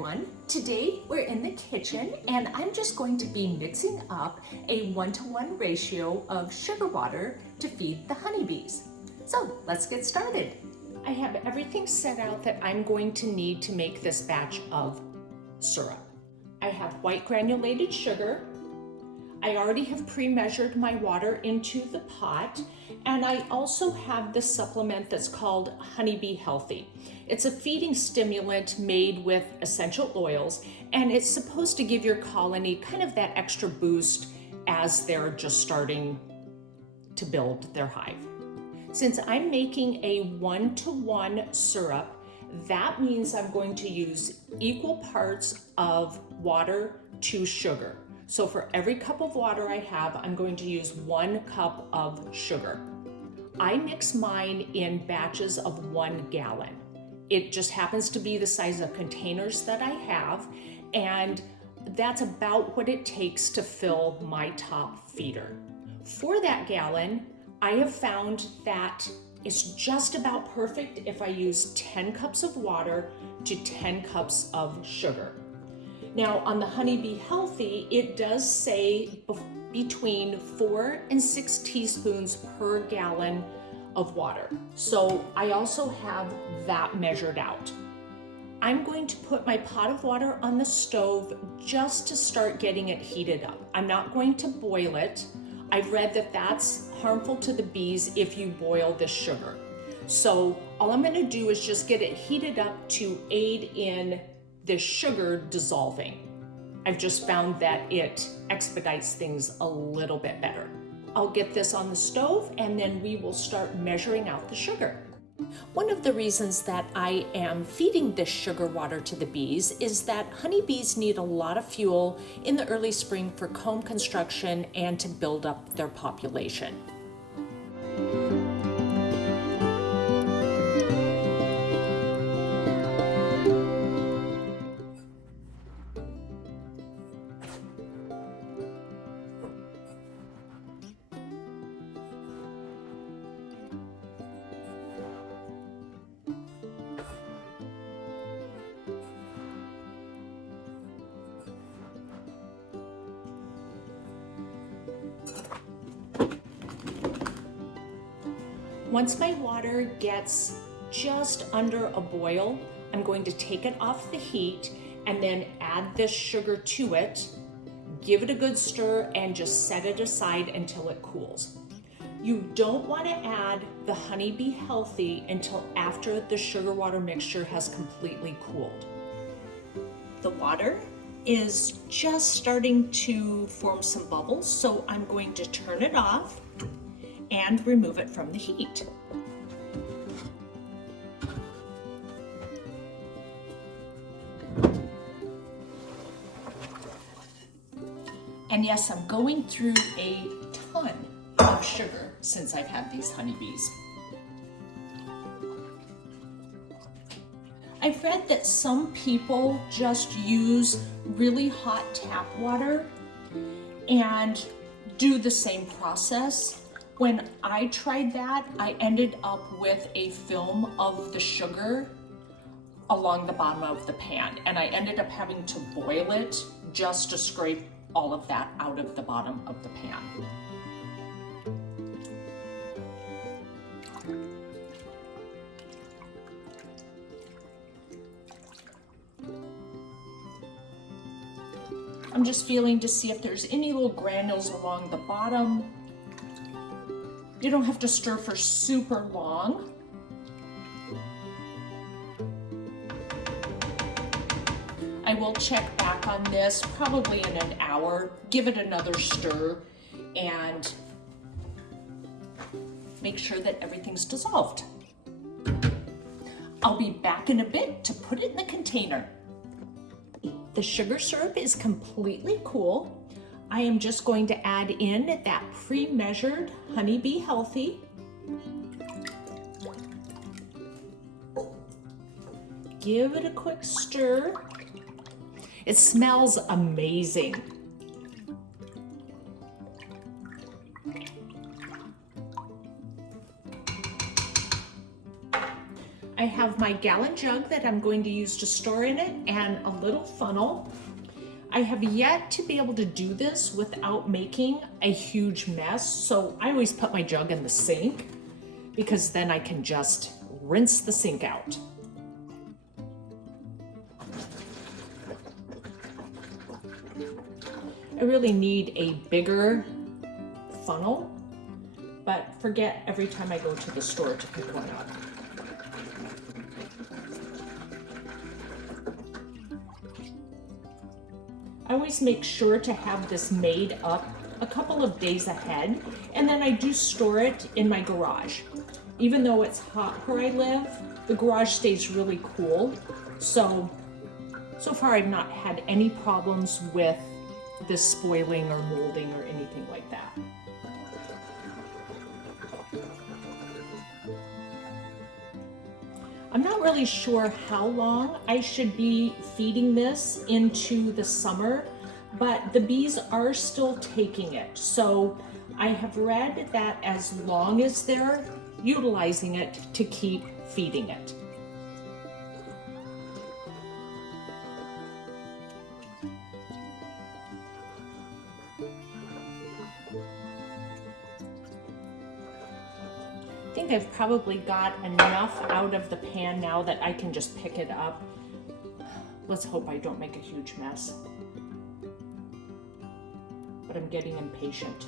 everyone. Today we're in the kitchen and I'm just going to be mixing up a 1-to-1 ratio of sugar water to feed the honeybees. So let's get started. I have everything set out that I'm going to need to make this batch of syrup. I have white granulated sugar. I already have pre-measured my water into the pot, and I also have this supplement that's called Honeybee Healthy. It's a feeding stimulant made with essential oils, and it's supposed to give your colony kind of that extra boost as they're just starting to build their hive. Since I'm making a 1-to-1 syrup, that means I'm going to use equal parts of water to sugar. So for every cup of water I have, I'm going to use 1 cup of sugar. I mix mine in batches of 1 gallon. It just happens to be the size of containers that I have, and that's about what it takes to fill my top feeder. For that gallon, I have found that it's just about perfect if I use 10 cups of water to 10 cups of sugar. Now on the Honeybee Healthy, it does say between 4 and 6 teaspoons per gallon of water. So I also have that measured out. I'm going to put my pot of water on the stove just to start getting it heated up. I'm not going to boil it. I've read that that's harmful to the bees if you boil the sugar. So all I'm going to do is just get it heated up to aid in the sugar dissolving. I've just found that it expedites things a little bit better. I'll get this on the stove and then we will start measuring out the sugar. One of the reasons that I am feeding this sugar water to the bees is that honeybees need a lot of fuel in the early spring for comb construction and to build up their population. Once my water gets just under a boil, I'm going to take it off the heat and then add this sugar to it, give it a good stir, and just set it aside until it cools. You don't want to add the Honeybee Healthy until after the sugar water mixture has completely cooled. The water is just starting to form some bubbles, so I'm going to turn it off and remove it from the heat. And yes, I'm going through a ton of sugar since I've had these honeybees. I've read that some people just use really hot tap water and do the same process. When I tried that, I ended up with a film of the sugar along the bottom of the pan, and I ended up having to boil it just to scrape all of that out of the bottom of the pan. I'm just feeling to see if there's any little granules along the bottom. You don't have to stir for super long. I will check back on this probably in an hour, give it another stir, and make sure that everything's dissolved. I'll be back in a bit to put it in the container. The sugar syrup is completely cool. I am just going to add in that pre-measured Honeybee Healthy. Give it a quick stir. It smells amazing. I have my gallon jug that I'm going to use to store in it and a little funnel. I have yet to be able to do this without making a huge mess, so I always put my jug in the sink because then I can just rinse the sink out. I really need a bigger funnel, but forget every time I go to the store to pick one up. I always make sure to have this made up a couple of days ahead, and then I do store it in my garage. Even though it's hot where I live, the garage stays really cool. So far I've not had any problems with this spoiling or molding or anything like that. I'm not really sure how long I should be feeding this into the summer, but the bees are still taking it. So I have read that as long as they're utilizing it to keep feeding it. I think I've probably got enough out of the pan now that I can just pick it up. Let's hope I don't make a huge mess. But I'm getting impatient.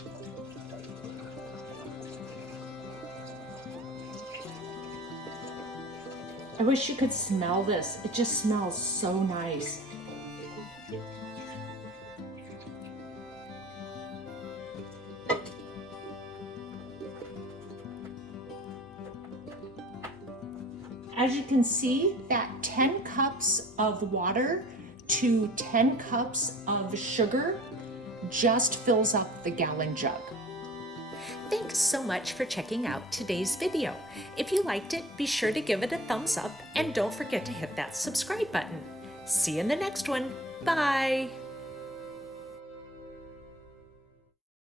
I wish you could smell this. It just smells so nice. As you can see, that 10 cups of water to 10 cups of sugar just fills up the gallon jug. Thanks so much for checking out today's video. If you liked it, be sure to give it a thumbs up and don't forget to hit that subscribe button. See you in the next one. Bye.